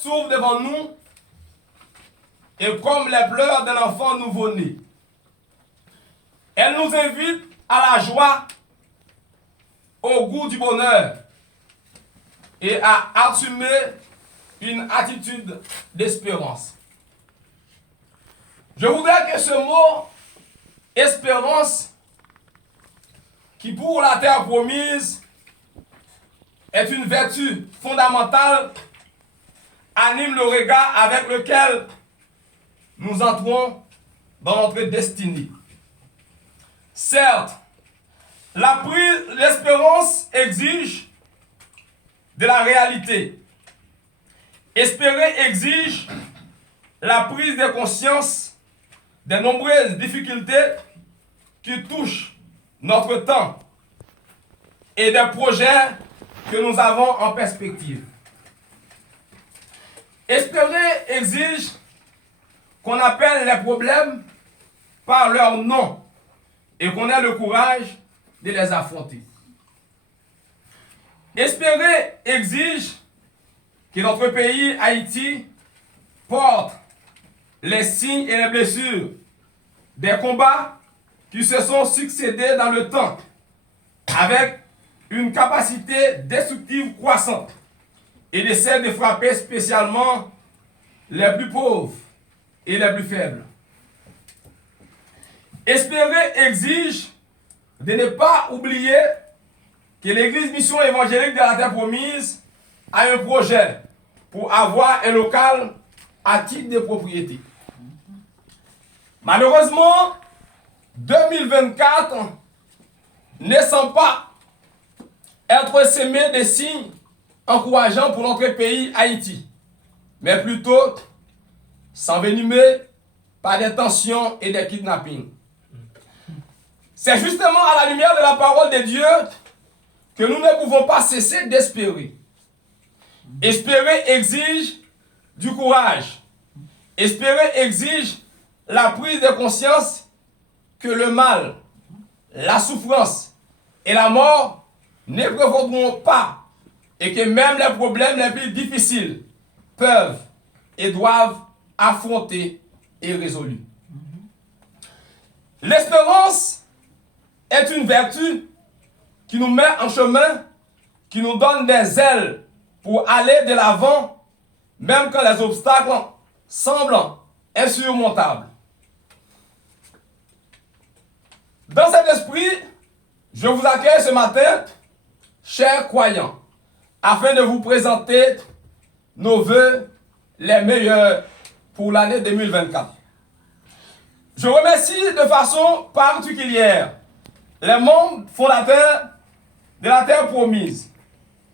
s'ouvre devant nous et comme les pleurs d'un enfant nouveau-né. Elle nous invite à la joie, au goût du bonheur et à assumer une attitude d'espérance. Je voudrais que ce mot espérance, qui pour la terre promise est une vertu fondamentale, anime le regard avec lequel nous entrons dans notre destinée. Certes, l'espérance exige de la réalité. Espérer exige la prise de conscience des nombreuses difficultés qui touchent notre temps et des projets que nous avons en perspective. Espérer exige qu'on appelle les problèmes par leur nom et qu'on ait le courage de les affronter. Espérer exige que notre pays, Haïti, porte les signes et les blessures des combats qui se sont succédés dans le temps, avec une capacité destructive croissante et essaie de frapper spécialement les plus pauvres et les plus faibles. Espérer exige de ne pas oublier que l'Église Mission évangélique de la Terre Promise a un projet pour avoir un local à titre de propriété. Malheureusement, 2024 ne semble pas être semé de signes encourageants pour notre pays Haïti, mais plutôt s'envenimer par des tensions et des kidnappings. C'est justement à la lumière de la parole de Dieu que nous ne pouvons pas cesser d'espérer. Espérer exige du courage. Espérer exige la prise de conscience que le mal, la souffrance et la mort ne prévaudront pas et que même les problèmes les plus difficiles peuvent et doivent affronter et résolus. L'espérance est une vertu qui nous met en chemin, qui nous donne des ailes pour aller de l'avant, même quand les obstacles semblent insurmontables. Dans cet esprit, je vous accueille ce matin, chers croyants, afin de vous présenter nos vœux les meilleurs pour l'année 2024. Je remercie de façon particulière les membres fondateurs de la Terre Promise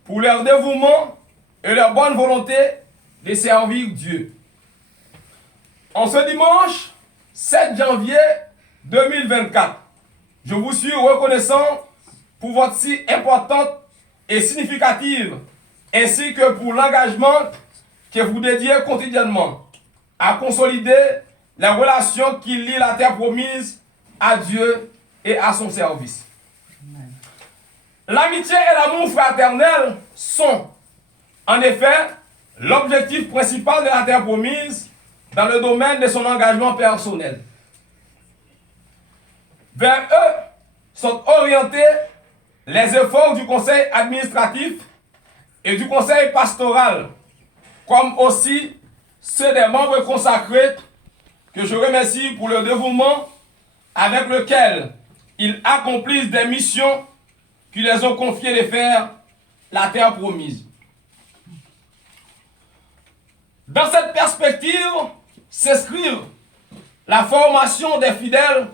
pour leur dévouement et leur bonne volonté de servir Dieu. En ce dimanche 7 janvier 2024, je vous suis reconnaissant pour votre si importante et significative, ainsi que pour l'engagement que vous dédiez quotidiennement à consolider les relations qui lient la Terre Promise à Dieu et à son service. L'amitié et l'amour fraternel sont, en effet, l'objectif principal de la Terre Promise dans le domaine de son engagement personnel. Vers eux sont orientés les efforts du conseil administratif et du conseil pastoral, comme aussi ceux des membres consacrés que je remercie pour le dévouement avec lequel ils accomplissent des missions qui les ont confiées de faire la Terre Promise. Dans cette perspective s'inscrivent la formation des fidèles,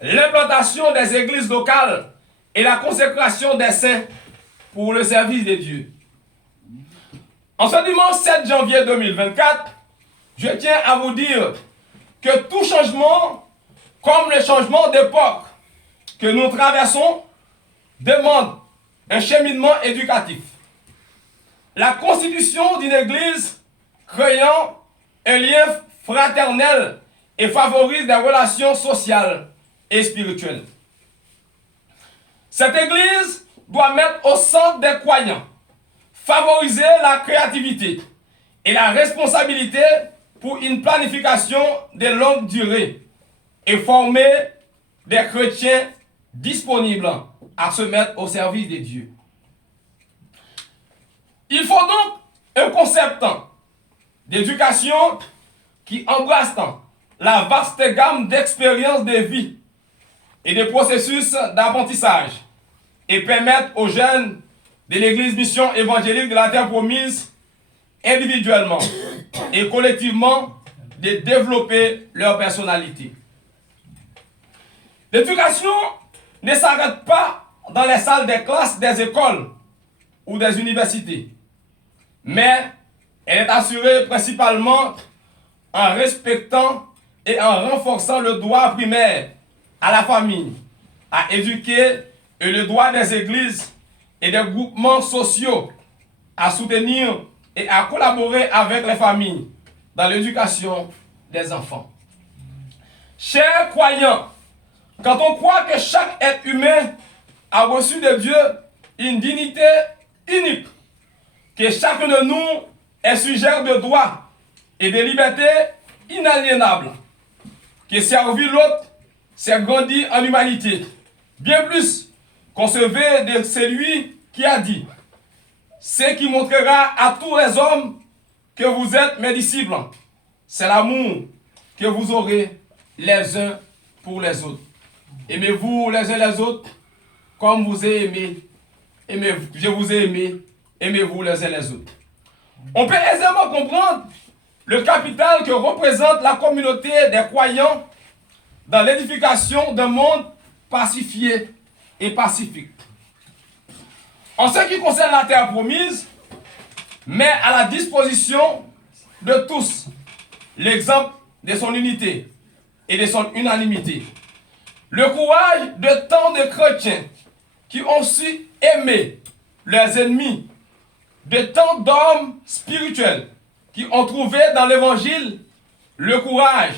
l'implantation des églises locales et la consécration des saints pour le service de Dieu. En ce dimanche 7 janvier 2024, je tiens à vous dire que tout changement, comme le changement d'époque que nous traversons, demande un cheminement éducatif. La constitution d'une église créant un lien fraternel et favorise des relations sociales et spirituelles. Cette église doit mettre au centre des croyants, favoriser la créativité et la responsabilité pour une planification de longue durée et former des chrétiens disponibles à se mettre au service de Dieu. Il faut donc un concept d'éducation qui embrasse la vaste gamme d'expériences de vie et de processus d'apprentissage et permettre aux jeunes de l'Église Mission évangélique de la Terre Promise individuellement et collectivement de développer leur personnalité. L'éducation ne s'arrête pas dans les salles des classes des écoles ou des universités, mais elle est assurée principalement en respectant et en renforçant le droit primaire à la famille, à éduquer, et le droit des églises et des groupements sociaux à soutenir et à collaborer avec les familles dans l'éducation des enfants. Chers croyants, quand on croit que chaque être humain a reçu de Dieu une dignité unique, que chacun de nous est sujet de droits et de libertés inaliénables, que servir l'autre, c'est grandir en humanité, bien plus qu'on se veut de celui qui a dit « Ce qui montrera à tous les hommes que vous êtes mes disciples, c'est l'amour que vous aurez les uns pour les autres. Aimez-vous les uns les autres comme vous avez aimé. Je vous ai aimé, aimez-vous les uns les autres. » On peut aisément comprendre le capital que représente la communauté des croyants dans l'édification d'un monde pacifié et pacifique. En ce qui concerne la terre promise, met à la disposition de tous l'exemple de son unité et de son unanimité. Le courage de tant de chrétiens qui ont su aimer leurs ennemis, de tant d'hommes spirituels qui ont trouvé dans l'évangile le courage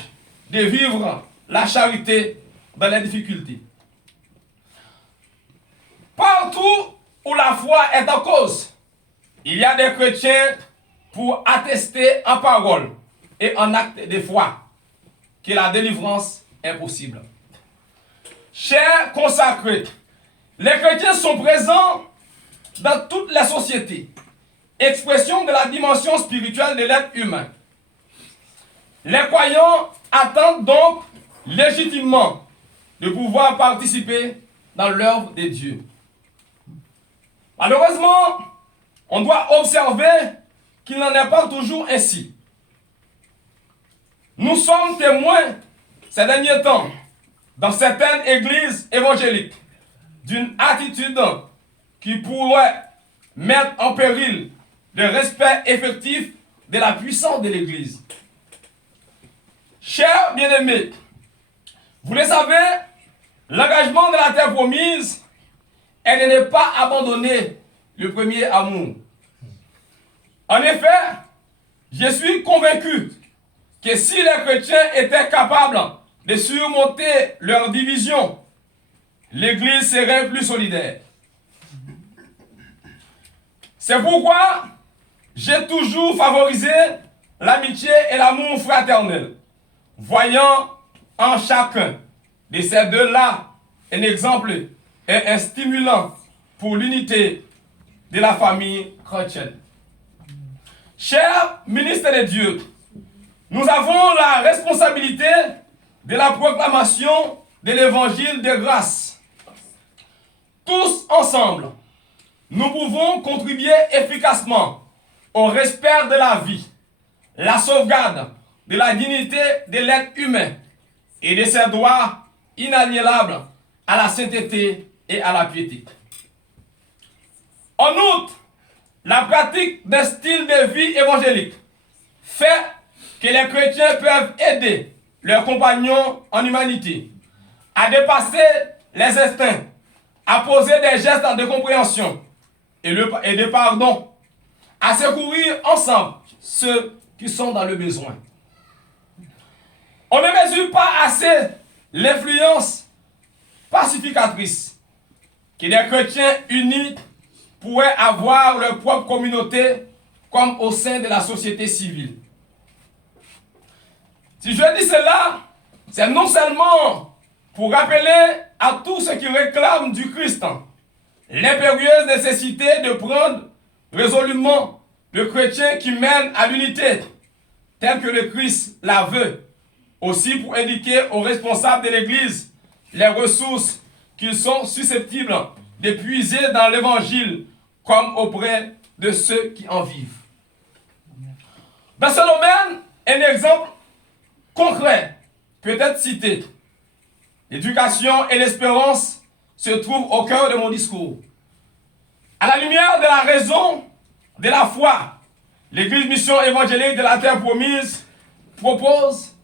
de vivre la charité dans les difficultés. Partout où la foi est en cause, il y a des chrétiens pour attester en parole et en acte de foi que la délivrance est possible. Chers consacrés, les chrétiens sont présents dans toutes les sociétés, expression de la dimension spirituelle de l'être humain. Les croyants attendent donc légitimement de pouvoir participer dans l'œuvre de Dieu. Malheureusement, on doit observer qu'il n'en est pas toujours ainsi. Nous sommes témoins ces derniers temps, dans certaines églises évangéliques, d'une attitude qui pourrait mettre en péril le respect effectif de la puissance de l'Église. Chers bien-aimés, vous le savez, l'engagement de la terre promise est de ne pas abandonner le premier amour. En effet, je suis convaincu que si les chrétiens étaient capables de surmonter leurs divisions, l'Église serait plus solidaire. C'est pourquoi j'ai toujours favorisé l'amitié et l'amour fraternel, voyant en chacun de ces deux-là un exemple et un stimulant pour l'unité de la famille chrétienne. Chers ministres de Dieu, nous avons la responsabilité de la proclamation de l'évangile de grâce. Tous ensemble, nous pouvons contribuer efficacement au respect de la vie, la sauvegarde de la dignité de l'être humain et de ses droits inaliénables à la sainteté et à la piété. En outre, la pratique d'un style de vie évangélique fait que les chrétiens peuvent aider leurs compagnons en humanité à dépasser les instincts, à poser des gestes de compréhension et de pardon, à secourir ensemble ceux qui sont dans le besoin. On ne mesure pas assez l'influence pacificatrice que les chrétiens unis pourraient avoir leur propre communauté comme au sein de la société civile. Si je dis cela, c'est non seulement pour rappeler à tous ceux qui réclament du Christ l'impérieuse nécessité de prendre résolument le chrétien qui mène à l'unité, tel que le Christ la veut, aussi pour indiquer aux responsables de l'Église les ressources qu'ils sont susceptibles de puiser dans l'Évangile comme auprès de ceux qui en vivent. Dans ce domaine, un exemple concret peut être cité. L'éducation et l'espérance se trouvent au cœur de mon discours. À la lumière de la raison de la foi, l'Église Mission évangélique de la Terre Promise propose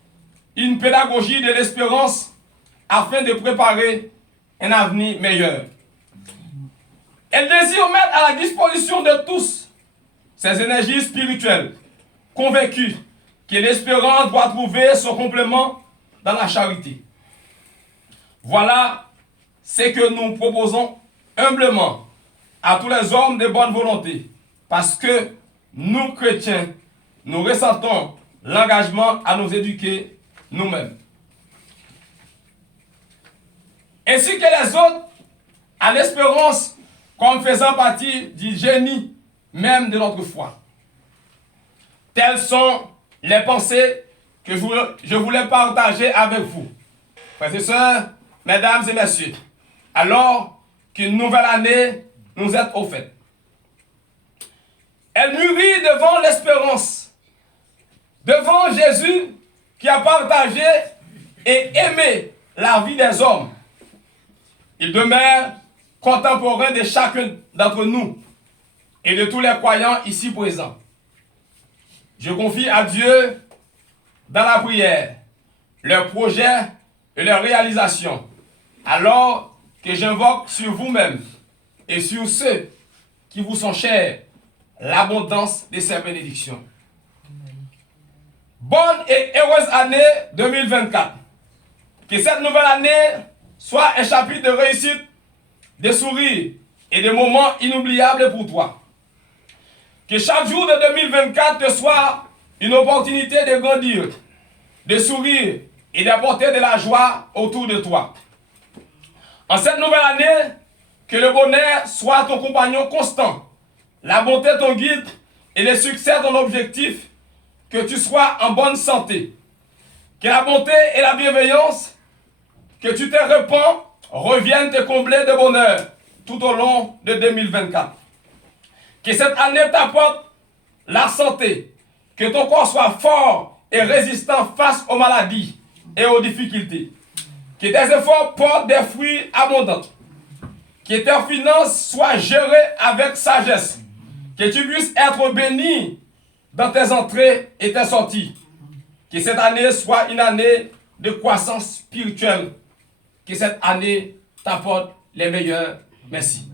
une pédagogie de l'espérance afin de préparer un avenir meilleur. Elle désire mettre à la disposition de tous ces énergies spirituelles, convaincue que l'espérance doit trouver son complément dans la charité. Voilà ce que nous proposons humblement à tous les hommes de bonne volonté, parce que nous, chrétiens, nous ressentons l'engagement à nous éduquer nous-mêmes. Ainsi que les autres, à l'espérance comme faisant partie du génie même de notre foi. Telles sont les pensées que je voulais partager avec vous. Frères et sœurs, mesdames et messieurs, alors qu'une nouvelle année nous est offerte. Elle mûrit devant l'espérance, devant Jésus qui a partagé et aimé la vie des hommes. Il demeure contemporain de chacun d'entre nous et de tous les croyants ici présents. Je confie à Dieu dans la prière leurs projets et leurs réalisations, alors que j'invoque sur vous-même et sur ceux qui vous sont chers l'abondance de ces bénédictions. Bonne et heureuse année 2024. Que cette nouvelle année soit un chapitre de réussite, de sourires et de moments inoubliables pour toi. Que chaque jour de 2024 te soit une opportunité de grandir, de sourire et d'apporter de la joie autour de toi. En cette nouvelle année, que le bonheur soit ton compagnon constant, la bonté ton guide et le succès ton objectif, que tu sois en bonne santé. Que la bonté et la bienveillance que tu te répands reviennent te combler de bonheur tout au long de 2024. Que cette année t'apporte la santé, que ton corps soit fort et résistant face aux maladies et aux difficultés. Que tes efforts portent des fruits abondants. Que tes finances soient gérées avec sagesse. Que tu puisses être béni dans tes entrées et tes sorties. Que cette année soit une année de croissance spirituelle. Que cette année t'apporte les meilleurs. Merci.